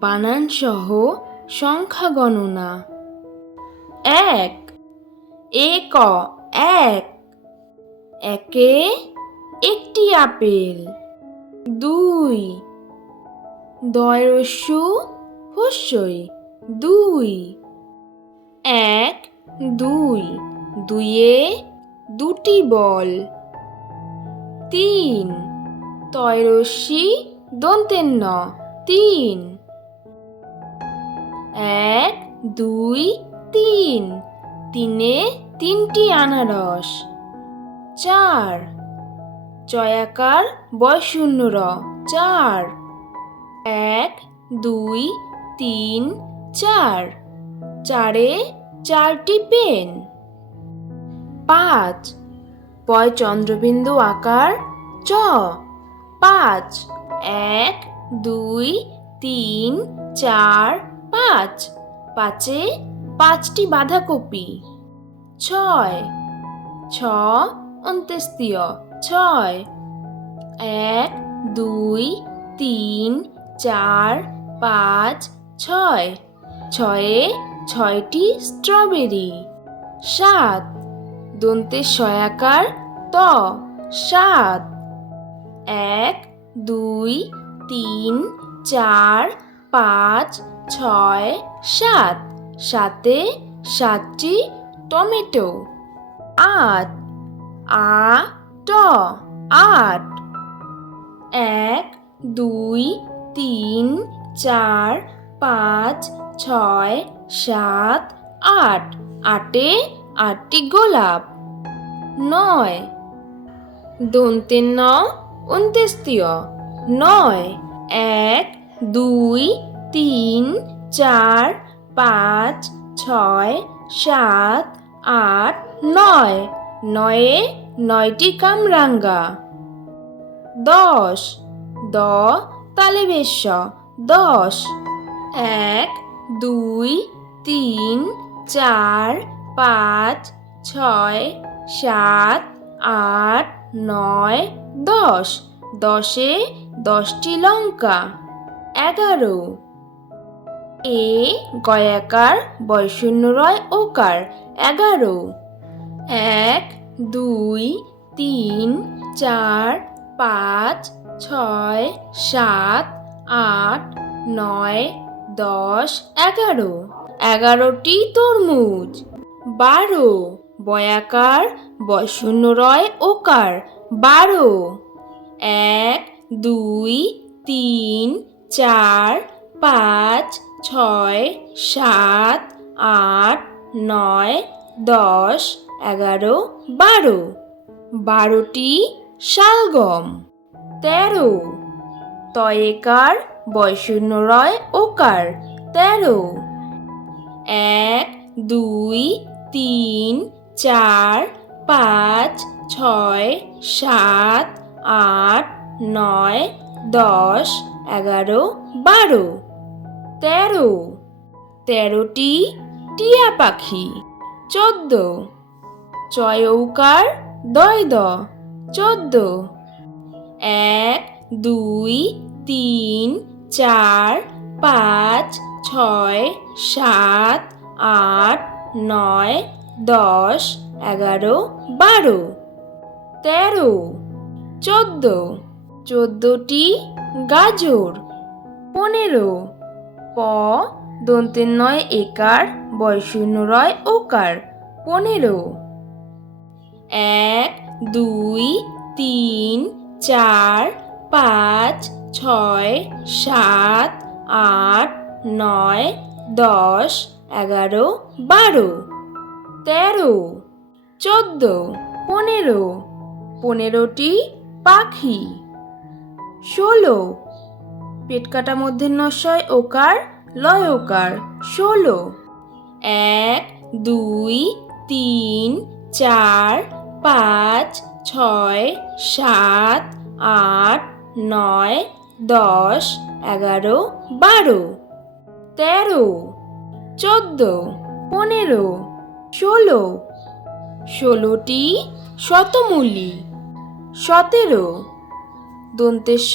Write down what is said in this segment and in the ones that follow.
বানান সহ সংখ্যা গণনা এক। এক এক। একে একটি আপেল। দুই। দয়রস্যু হস্যই। দুই। এক, দুই। দুইয়ে দুটি বল। তিন। তয়রস্যি দন্তের ন তিন। এক, দুই, তিন। তিনে তিনটি আনারস। চার। জয়াকার বয়শূন্য র চার। এক, দুই, তিন, চার। চারে চারটি পেন। পাঁচ। পয় চন্দ্রবিন্দু আকার চ। পাঁচ। এক, দুই, তিন, চার পাঁচ। পাঁচে পাঁচটি বাঁধাকপি। ছয়। ছ অন্ত্যেস্তীয় ছয়। এক, দুই, তিন, চার, পাঁচ, ছয়। ছয়ে ছয়টি স্ট্রবেরি। সাত। দন্তে সয়াকার ত। সাত। এক, দুই, তিন, চার, পাঁচ ছয়, সাত। সাতে সাতটি টমেটো। আট। আ, ট। আট। এক, দুই, তিন, চার, পাঁচ, ছয়, সাত, আট। আটে আটটি গোলাপ। নয়। দন্তের ন অন্ত্যেস্তীয় নয়। এক, দুই তিন, চার, পাঁচ, ছয়, সাত, আট, নয়। নয়ে নয়টি কামরাঙ্গা। দশ। দ তালে বেশ দশ। এক, দুই, তিন, চার, পাঁচ, ছয়, সাত, আট, নয়, দশ। দশে দশটি লঙ্কা। এগারো। এ, গয়াকার বয়শূন্য রয় ওকার এগারো। এক, দুই, তিন, চার, পাঁচ, ছয়, সাত, আট, নয়, দশ, এগারো। এগারোটি তরমুজ। বারো, বয়াকার বয়শূন্য রয় ওকার বারো। এক, দুই, তিন, চার, পাঁচ ছয়, সাত, আট, নয়, দশ, এগারো, বারো। বারোটি শালগম। তেরো। তয়েকার বয়শূন্য রয় ওকার। তেরো। এক, দুই, তিন, চার, পাঁচ, ছয়, সাত, আট, নয়, দশ, এগারো, বারো। তেরো। তেরোটি টিয়া পাখি, চোদ্দ। চয়ৌকার দয় দ চোদ্দ। এক, দুই, তিন, চার, পাঁচ, ছয়, সাত, আট, নয়, দশ, এগারো, বারো। তেরো। চোদ্দ। চোদ্দটি গাজর, পনেরো। প নয় একার বয়শূন্য রয় ওকার পনেরো। এক, দুই, তিন, চার, পাঁচ, ছয়, সাত, আট, নয়, দশ, এগারো, বারো। তেরো। চোদ্দ। পনেরো। পনেরোটি পাখি। ষোলো। পেট কাটা মধ্যে নশয় ওকার লয় ওকার ষোলো। এক, দুই, তিন, চার, পাঁচ, ছয়, সাত, আট, নয়, দশ, এগারো, বারো। তেরো। চোদ্দ। পনেরো। ষোলো। ষোলোটি শতমূলী। সতেরো। দন্তেশ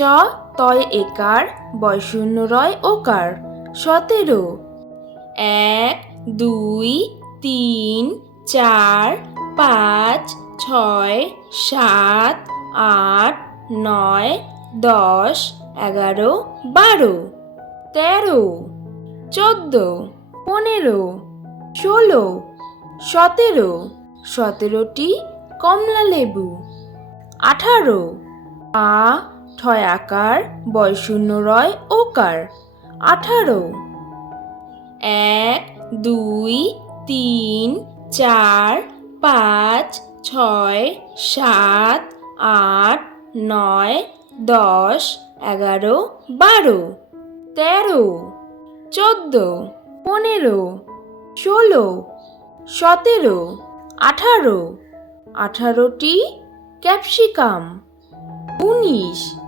তয় একার বয়শূন্য রয় ওকার সতেরো, এক, দুই, তিন, চার, পাঁচ, ছয়, সাত, আট, নয়, দশ, এগারো, বারো, তেরো, চোদ্দ, পনেরো, ষোলো, সতেরো, সতেরোটি কমলা লেবু আঠারো আ ঠয় আকার বয় শূন্য রয়, ওকার। আঠারো। এক, দুই, তিন, চার, পাঁচ, ছয়, সাত, আট, নয়, দশ, এগারো, বারো। তেরো। চোদ্দ। পনেরো। ষোলো। সতেরো। আঠারো। আঠারোটি ক্যাপসিকাম। উনিশ।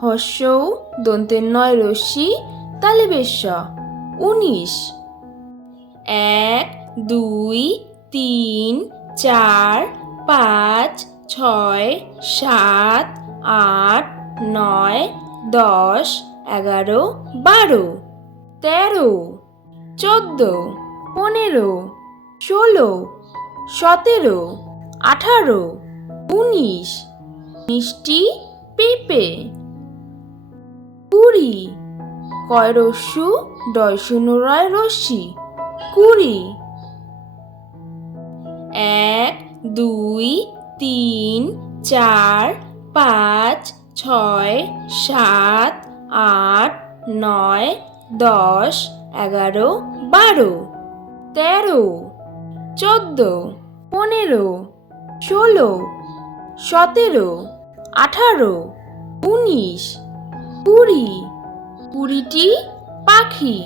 হস্য দন্তের নয় রশ্মি তালে বেশ উনিশ। এক, দুই, তিন, চার, পাঁচ, ছয়, সাত, আট, নয়, দশ, এগারো, বারো। তেরো। চোদ্দ। পনেরো। ষোলো। সতেরো। আঠারো। উনিশ। মিষ্টি পেঁপে। কুড়ি। কয় রস্যু ডয় রয় রশ্মি কুড়ি। এক, দুই, তিন, চার, পাঁচ, ছয়, সাত, আট, নয়, দশ, এগারো, বারো, তেরো, চোদ্দ, পনেরো, ষোলো, সতেরো আঠারো উনিশ কুড়ি কুড়িটি পাখি।